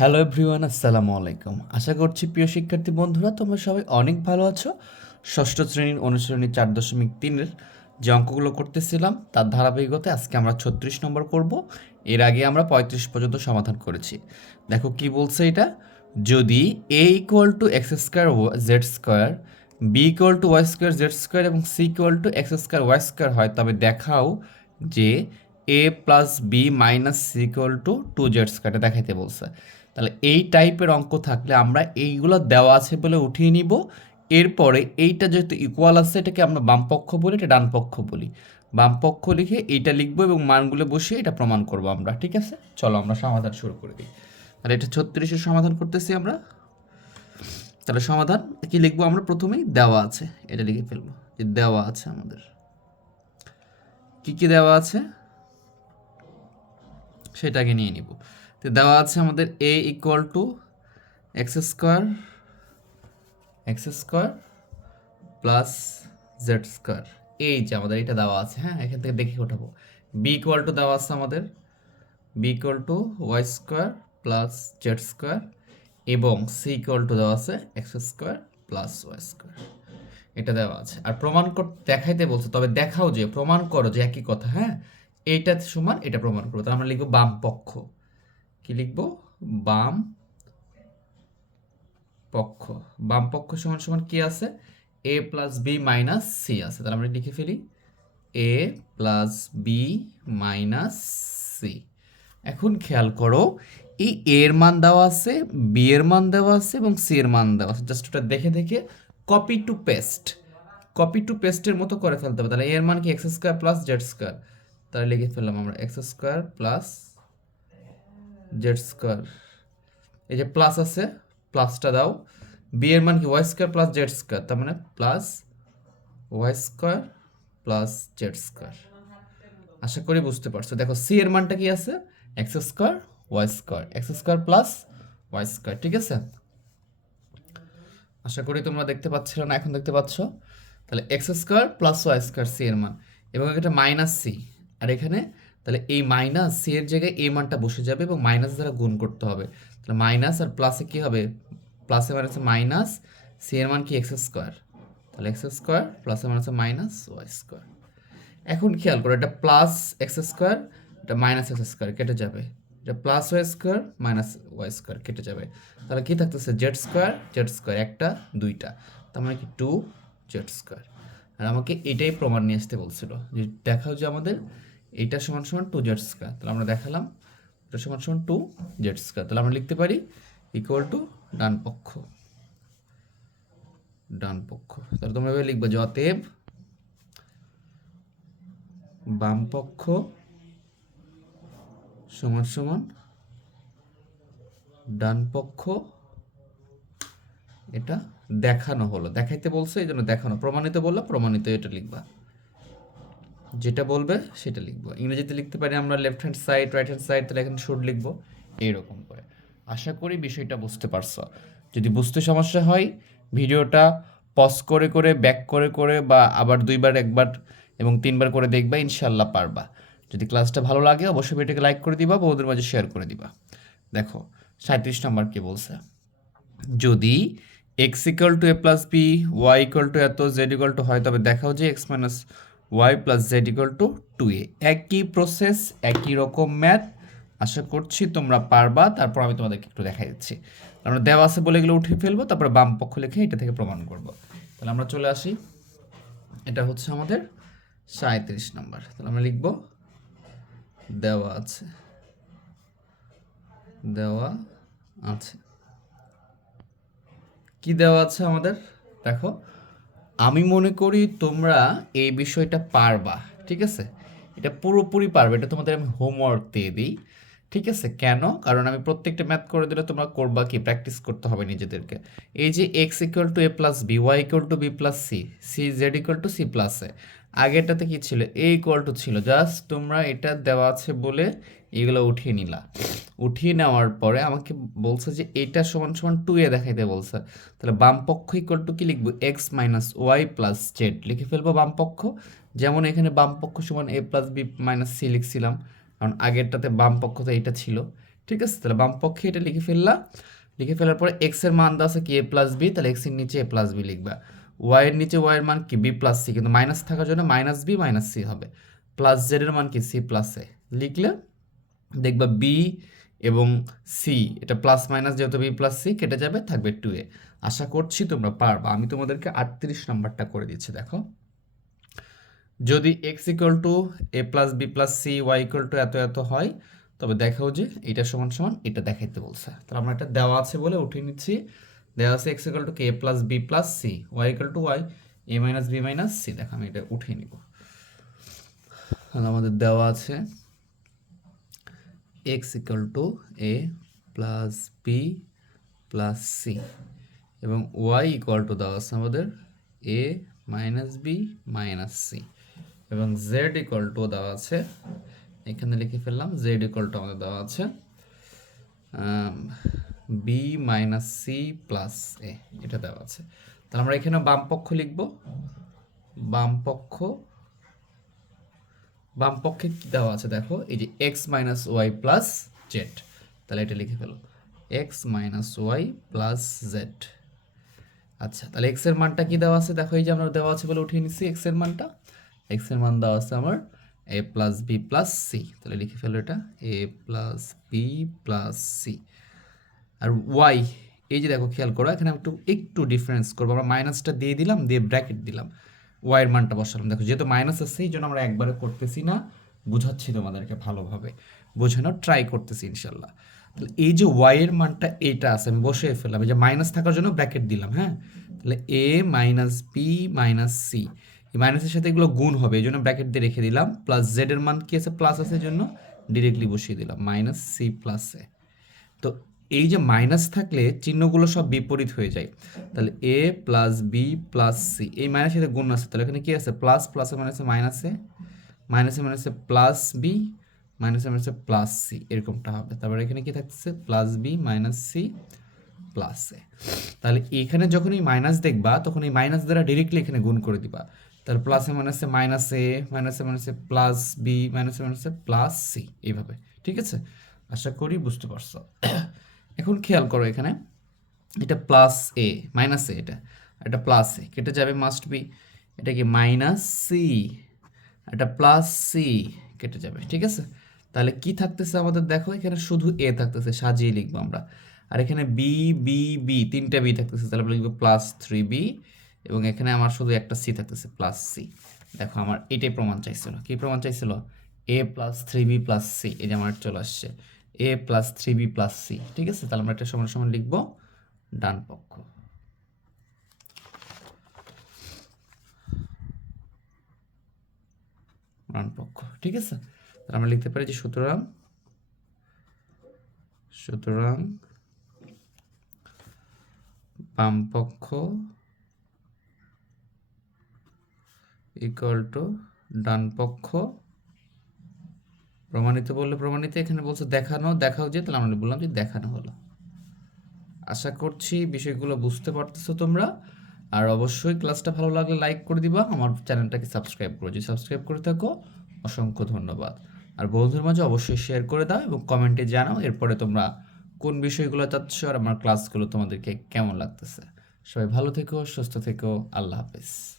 Hello everyone আসসালামু আলাইকুম। আশা করছি প্রিয় শিক্ষার্থী বন্ধুরা, তোমরা সবাই অনেক ভালো আছো। ষষ্ঠ শ্রেণির অনুশ্রেণী চার দশমিক তিনের যে অঙ্কগুলো করতেছিলাম, তার ধারাবাহিকতায় আজকে আমরা ছত্রিশ নম্বর করব। এর আগে আমরা পঁয়ত্রিশ পর্যন্ত সমাধান করেছি। দেখো কি বলছে এটা? যদি A equal to X square Z square B equal to Y square Z square এবং C equal to X square Y square হয়, তবে দেখাও যে A plus B minus C equal to two Z স্কোয়ারটা দেখাইতে বলছে। তাহলে এই টাইপের অঙ্ক থাকলে আমরা এইগুলো দেওয়া আছে বলে উঠিয়ে নিব। এরপরে এইটা যেহেতু ইকুয়াল আছে, এটাকে আমরা বাম পক্ষ বলি, এটা ডানপক্ষ বলি। বাম পক্ষ লিখে এইটা লিখব এবং মানগুলো বসিয়ে এটা প্রমাণ করব আমরা, ঠিক আছে? চলো আমরা সমাধান শুরু করে দিই। তাহলে এটা ছত্রিশের সমাধান করতেছি আমরা। তাহলে সমাধান কি লিখব আমরা? প্রথমেই দেওয়া আছে, এটা লিখে ফেলব যে দেওয়া আছে আমাদের। কি কি দেওয়া আছে? সেটাকে নিয়ে নিব। তো দেওয়া আছে আমাদের A equal to X square X square plus Z square এই যে আমাদের এটা দেওয়া আছে হ্যাঁ এখান থেকে দেখে ওঠাবো বি ইকুয়াল টু দেওয়া আছে আমাদের। B equal to Y square plus Z square এবং সি ইকুয়াল টু দেওয়া আছে X square plus Y square এটা দেওয়া আছে। আর প্রমাণ কর, দেখাইতে বলছে, তবে দেখাও যে, প্রমাণ করো যে একই কথা হ্যাঁ? এইটা সমান, এটা প্রমাণ করব তাহলে আমরা লিখব বাম পক্ষ। কি লিখব? বাম পক্ষ। বাম পক্ষ সমান সমান কি আছে? A plus B minus C আছে। তাহলে আমরা লিখে ফেলি A plus B minus C এখন খেয়াল করো, এই এর মান দেওয়া আছে বি এর মান দেওয়া আছে এবং সি এর মান দেওয়া আছে। জাস্ট ওটা দেখে দেখে copy to paste copy to পেস্টের মতো করে ফেলতে হবে। তাহলে এর মান কি X square plus Z square তাহলে লিখে ফেললাম আমরা X square plus Z square. এই যে প্লাস আছে প্লাসটা দাও। বি এর মান কি? Y square plus Z square তার মানে plus Y square plus Z square আশা করি বুঝতে পারছ। দেখো সি এর মানটা কি আছে? X square Y square X square plus Y square ঠিক আছে? আশা করি তোমরা দেখতে পাচ্ছিল না, এখন দেখতে পাচ্ছ। তাহলে X square plus Y square C এর মান। এবং এটা মাইনাস সি আর এখানে তাহলে এই মাইনাস সি এর জায়গায় এ মানটা বসে যাবে এবং মাইনাস দ্বারা গুণ করতে হবে। তাহলে মাইনাস আর প্লাসে কি হবে? প্লাসে মাইনাসে মাইনাস সি এর মান কি এক্স স্কোয়ার তাহলে এক্স স্কোয়ার প্লাসে মাইনাসে মাইনাস ওয়াই স্কোয়ার এখন খেয়াল করো, এটা প্লাস এক্স স্কোয়ার এটা মাইনাস এক্স স্কোয়ার কেটে যাবে। এটা plus Y square minus Y square কেটে যাবে। তাহলে কি থাকতেছে? জেড স্কোয়ার জেড স্কোয়ার একটা, দুইটা। তার মানে কি? টু জেড স্কোয়ার আর আমাকে এটাই প্রমাণ নিয়ে আসতে বলছিল। যে দেখাও যে আমাদের এইটা সমান সমান টু জেড স্কোয়ার তাহলে আমরা দেখালাম, এটা সমান সমান টু জেড স্কোয়ার তাহলে আমরা লিখতে পারি ইকুয়াল টু ডান পক্ষ। ডান পক্ষ। তাহলে তোমরা এভাবে লিখবে যে অতএব বাম পক্ষ সমান সমান ডান পক্ষ, এটা দেখানো হলো। দেখাইতে বলছে, এই জন্য দেখানো। প্রমাণিত বলল, প্রমাণিত এটা লিখবা। যেটা বলবে সেটা লিখব। ইংরেজিতে লিখতে পারি আমরা left hand side right hand side তাহলে এখানে শুড লিখব। এইরকম করে। আশা করি বিষয়টা বুঝতে পারছ। যদি বুঝতে সমস্যা হয়, ভিডিওটা পজ করে করে ব্যাক করে করে বা আবার দুইবার, একবার এবং তিনবার করে দেখবা ইনশাল্লাহ পারবা। যদি ক্লাসটা ভালো লাগে, অবশ্যই ভিডিওকে লাইক করে দিবা, বউদের মাঝে শেয়ার করে দিবা। দেখো সাঁত্রিশ নম্বর কি বলছে? যদি X equal to A plus B Y equal to এত জেড ইকুয়াল টু হয়, তবে দেখাও যে X minus Y plus Z equal to two A একই প্রসেস একই রকম ম্যাথ আশা করছি তোমরা পারবা। তারপর আমি তোমাদেরকে একটু দেখাই দিচ্ছি। আমরা দেওয়া আছে বলে এগুলো উঠিয়ে ফেলব, তারপর বাম পক্ষ লিখে এটা থেকে প্রমাণ করব। তাহলে আমরা চলে আসি। এটা হচ্ছে আমাদের সাঁত্রিশ নাম্বার। তাহলে আমরা লিখব, দেওয়া আছে। দেওয়া আছে। কি দেওয়া আছে আমাদের? দেখো আমি মনে করি তোমরা এই বিষয়টা পারবা, ঠিক আছে? এটা পুরোপুরি পারবে, এটা তোমাদের আমি হোমওয়ার্ক দিয়ে দিই, ঠিক আছে? কেন? কারণ আমি প্রত্যেকটা ম্যাথ করে দিলে তোমরা করবা কি? প্র্যাকটিস করতে হবে নিজেদেরকে। এই যে X equal to A plus B Y equal to B plus C C Z equal to C plus A আগেরটাতে কী ছিল? এ ইকুয়াল টু ছিল। জাস্ট তোমরা এটা দেওয়া আছে বলে এগুলো উঠিয়ে নিলা। উঠিয়ে নেওয়ার পরে আমাকে বলছে যে, এটা সমান সমান টু এ দেখাইতে বলছে। তাহলে বাম পক্ষ ইকুয়াল টু কি লিখব? X minus Y plus Z লিখে ফেলব বাম পক্ষ। যেমন এখানে বাম পক্ষ সমান A plus B minus C লিখছিলাম। কারণ আগেরটাতে বাম পক্ষতে এইটা ছিল। ঠিক আছে? তাহলে বাম পক্ষে এটা লিখে ফেললাম লিখে ফেলার পরে এক্সের মান দেওয়া আছে কি? এ প্লাস বি তাহলে এক্সের নিচে এ প্লাস বি লিখবা। ওয়াই এর নিচে ওয়াই এর মান কি? বি প্লাস সি কিন্তু মাইনাস থাকার জন্য মাইনাস বি মাইনাস সি হবে। প্লাস জেড এর মান কি? সি প্লাস এ লিখলে দেখবা বি এবং সি এটা প্লাস মাইনাস যেহেতু বি প্লাস সি কেটে যাবে, থাকবে টু এ আশা করছি তোমরা পারবা। আমি তোমাদেরকে আটত্রিশ নাম্বারটা করে দিচ্ছি, দেখো। যদি X equal to A plus B plus C Y equal to এত এত হয়, তবে দেখাও যে এটা সমান সমান, এটা দেখাইতে বলছে। তাহলে আমরা এটা দেওয়া আছে বলে উঠিয়ে নিচ্ছি। দেওয়া আছে x equal to K plus B plus C Y equal to Y A minus B minus C দেখো, আমি এটা উঠিয়ে নিব। তাহলে আমাদের দেওয়া আছে X equal to A plus B plus C এবং ওয়াই ইকুয়াল টু দেওয়া আছে আমাদের A minus B minus C এবং জেড ইকুয়াল টু দেওয়া আছে, এখানে লিখে ফেললাম জেড ইকুয়াল টু আমাদের দেওয়া আছে B minus C plus A এটা দেওয়া আছে। তাহলে আমরা এখানে বাম পক্ষ লিখব, বাম পক্ষ বাম পক্ষে কি দেওয়া আছে দেখো? এই যে X minus Y plus Z তাহলে এটা লিখে ফেলো। X minus Y plus Z আচ্ছা তাহলে এক্সের মানটা কি দেওয়া আছে? দেখো, এই যে আমরা দেওয়া আছে বলে উঠিয়ে নিচ্ছি এক্সের মানটা। এক্সের মান দেওয়া আছে আমার A plus B plus C তাহলে লিখে ফেলো এটা A plus B plus C R Y এই যে দেখো, খেয়াল করো, এখানে একটু একটু ডিফারেন্স করব। আমরা মাইনাসটা দিয়ে দিলাম, দিয়ে ব্র্যাকেট দিলাম। ওয়াইয়ের মানটা বসালাম। দেখো, যেহেতু মাইনাস আছে, এই জন্য আমরা একবারে করতেছি না। বুঝাচ্ছি তোমাদেরকে ভালোভাবে। বোঝানোর ট্রাই করতেছি ইনশাল্লাহ। তাহলে এই যে ওয়াইয়ের মানটা এটা আছে, আমি বসে ফেললাম। এই যে মাইনাস থাকার জন্য ব্র্যাকেট দিলাম হ্যাঁ? তাহলে A minus B minus C এই মাইনাসের সাথে এগুলো গুণ হবে, এই জন্য ব্র্যাকেট দিয়ে রেখে দিলাম। প্লাস জেড এর মান কি আছে? প্লাস আছে জন্য ডিরেক্টলি বসিয়ে দিলাম। মাইনাস সি প্লাস এ তো এই যে মাইনাস থাকলে চিহ্নগুলো সব বিপরীত হয়ে যায়। তাহলে A plus B plus C এই মাইনাস গুণ আছে। তাহলে এখানে কি আছে? প্লাস প্লাসে মাইনাসে মাইনাসে মাইনাসে মাইনাসে প্লাস বি মাইনাসে মাইনাসে প্লাস সি এরকমটা হবে। তারপরে এখানে কি থাকছে plus B minus C plus A তাহলে এখানে যখন এই মাইনাস দেখবা, তখন এই মাইনাস দ্বারা ডিরেক্টলি এখানে গুণ করে দিবা। তাহলে প্লাসে মাইনাসে মাইনাস এ মাইনাসে মাইনাসে প্লাস বি মাইনাসে মাইনাসে প্লাস সি এইভাবে। ঠিক আছে? আশা করি বুঝতে পারছ। এখন খেয়াল করো এখানে, এটা প্লাস এ মাইনাস এ এটা এটা প্লাস এ কেটে যাবে মাস্ট বি এটা কি মাইনাস সি এটা প্লাস সি কেটে যাবে, ঠিক আছে? তাহলে কি থাকতেছে আমাদের দেখো, এখানে শুধু এ থাকতেছে, সাজিয়ে লিখব আমরা। আর এখানে বি বি বি তিনটা বি থাকতেছে, তাহলে লিখব প্লাস থ্রি বি এবং এখানে আমার শুধু একটা সি থাকতেছে প্লাস সি দেখো আমার এটাই প্রমাণ চাইছিল, কি প্রমাণ চাইছিল? A plus three B plus C যে আমার চলে আসছে। A plus three B plus C ঠিক আছে? তাহলে আমরা একটা সমান সমান লিখব ডান পক্ষ। ডান পক্ষ। ঠিক আছে? তাহলে আমরা লিখতে পারি যে সুতরাং সুতরাং বাম পক্ষ ইকুয়াল টু ডান পক্ষ প্রমাণিত বললে প্রমাণিত, এখানে বলছে দেখানো, দেখাও যে, তাহলে আমরা বললাম যে দেখানো হলো। আশা করছি বিষয়গুলো বুঝতে পারতেছো তোমরা। আর অবশ্যই ক্লাসটা ভালো লাগলে লাইক করে দিবা, আমার চ্যানেলটাকে সাবস্ক্রাইব করো। যদি সাবস্ক্রাইব করে থাকো, অসংখ্য ধন্যবাদ। আর বন্ধুদের মাঝে অবশ্যই শেয়ার করে দাও এবং কমেন্টে জানাও, এরপরে তোমরা কোন বিষয়গুলো চাচ্ছ আর আমার ক্লাসগুলো তোমাদেরকে কেমন লাগতেছে। সবাই ভালো থেকো, সুস্থ থেকো, আল্লাহ হাফেজ।